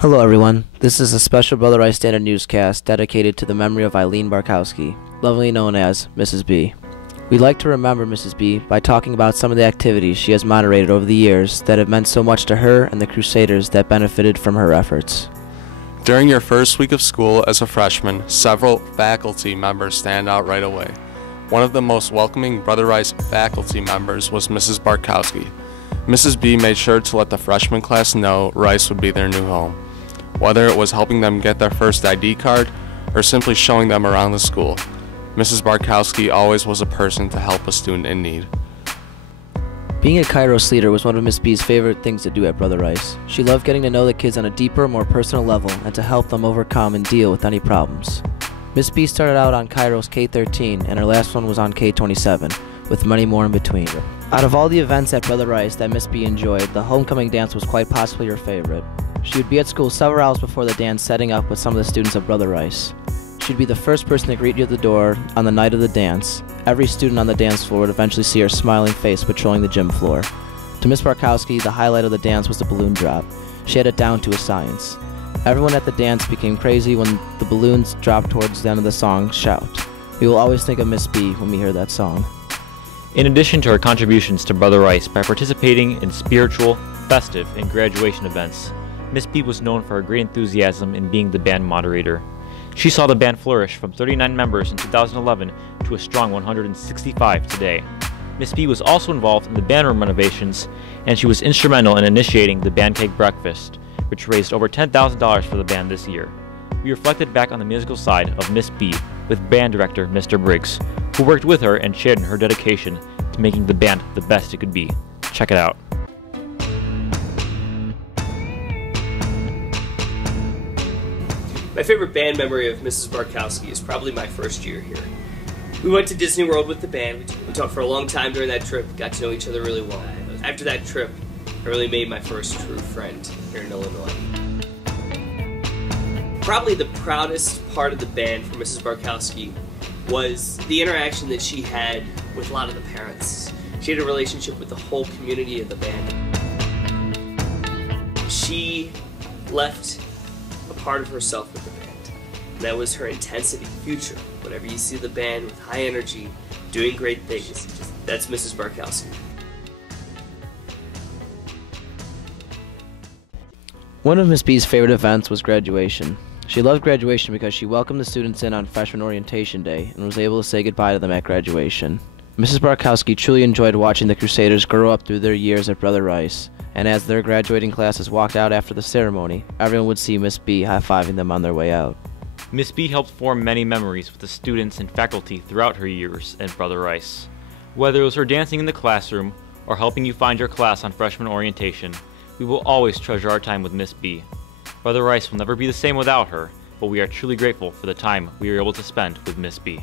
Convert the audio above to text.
Hello everyone, this is a special Brother Rice Standard Newscast dedicated to the memory of Eileen Barkowski, lovingly known as Mrs. B. We'd like to remember Mrs. B by talking about some of the activities she has moderated over the years that have meant so much to her and the Crusaders that benefited from her efforts. During your first week of school as a freshman, several faculty members stand out right away. One of the most welcoming Brother Rice faculty members was Mrs. Barkowski. Mrs. B made sure to let the freshman class know Rice would be their new home, whether it was helping them get their first ID card or simply showing them around the school. Mrs. Barkowski always was a person to help a student in need. Being a Kairos leader was one of Miss B's favorite things to do at Brother Rice. She loved getting to know the kids on a deeper, more personal level and to help them overcome and deal with any problems. Miss B started out on Kairos K13 and her last one was on K27, with many more in between. Out of all the events at Brother Rice that Miss B enjoyed, the homecoming dance was quite possibly her favorite. She would be at school several hours before the dance setting up with some of the students of Brother Rice. She'd be the first person to greet you at the door on the night of the dance. Every student on the dance floor would eventually see her smiling face patrolling the gym floor. To Miss Barkowski, the highlight of the dance was the balloon drop. She had it down to a science. Everyone at the dance became crazy when the balloons dropped towards the end of the song, Shout. We will always think of Miss B when we hear that song. In addition to her contributions to Brother Rice by participating in spiritual, festive, and graduation events, Miss B was known for her great enthusiasm in being the band moderator. She saw the band flourish from 39 members in 2011 to a strong 165 today. Miss B was also involved in the band room renovations, and she was instrumental in initiating the band cake breakfast, which raised over $10,000 for the band this year. We reflected back on the musical side of Miss B with band director Mr. Briggs, who worked with her and shared in her dedication to making the band the best it could be. Check it out. My favorite band memory of Mrs. Barkowski is probably my first year here. We went to Disney World with the band. We talked for a long time during that trip, got to know each other really well. After that trip, I really made my first true friend here in Illinois. Probably the proudest part of the band for Mrs. Barkowski was the interaction that she had with a lot of the parents. She had a relationship with the whole community of the band. She left a part of herself with the band. And that was her intensity, future. Whenever you see the band with high energy, doing great things, that's Mrs. Barkowski. One of Miss B's favorite events was graduation. She loved graduation because she welcomed the students in on freshman orientation day and was able to say goodbye to them at graduation. Mrs. Barkowski truly enjoyed watching the Crusaders grow up through their years at Brother Rice, and as their graduating classes walked out after the ceremony, everyone would see Miss B high-fiving them on their way out. Miss B helped form many memories with the students and faculty throughout her years at Brother Rice. Whether it was her dancing in the classroom or helping you find your class on freshman orientation, we will always treasure our time with Miss B. Brother Rice will never be the same without her, but we are truly grateful for the time we were able to spend with Miss B.